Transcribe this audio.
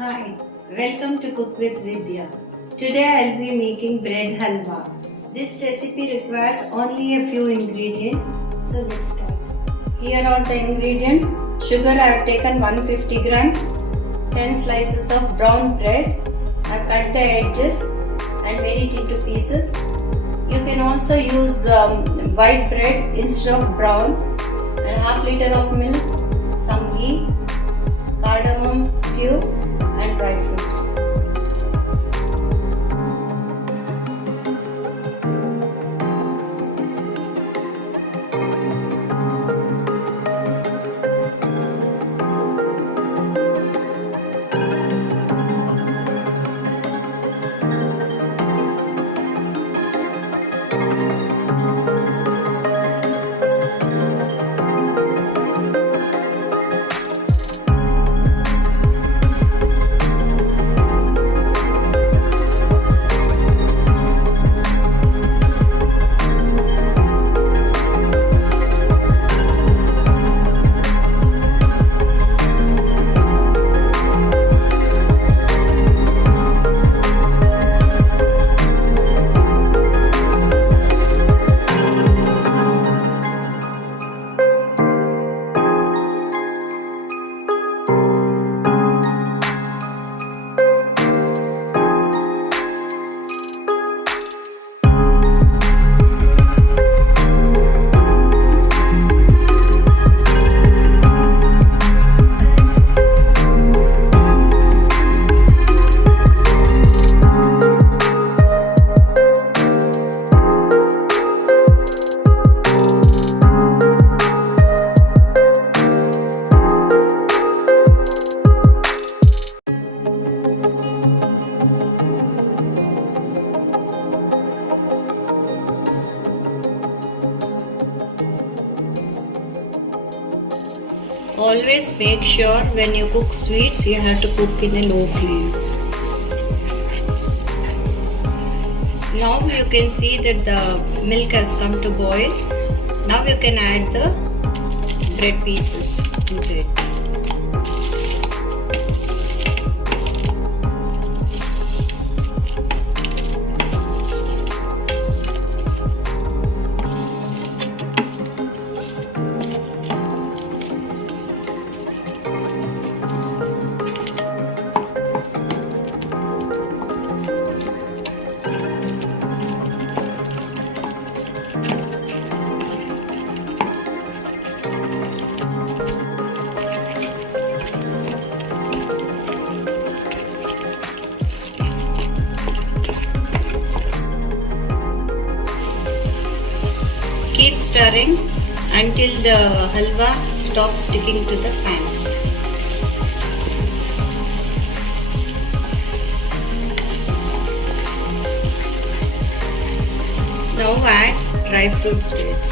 Hi, welcome to Cook with Vidya. Today I'll be making bread halwa. This recipe requires only a few ingredients, so let's start. Here are the ingredients. Sugar I have taken 150 grams, 10 slices of brown bread. I have cut the edges and made it into pieces. You can also use white bread instead of brown, and half liter of milk, some ghee, cardamom cube and dry fruits. Always make sure when you cook sweets, you have to cook in a low flame. Now you can see that the milk has come to boil. Now you can add the bread pieces into it. Keep stirring until the halwa stops sticking to the pan. Now add dry fruits to it.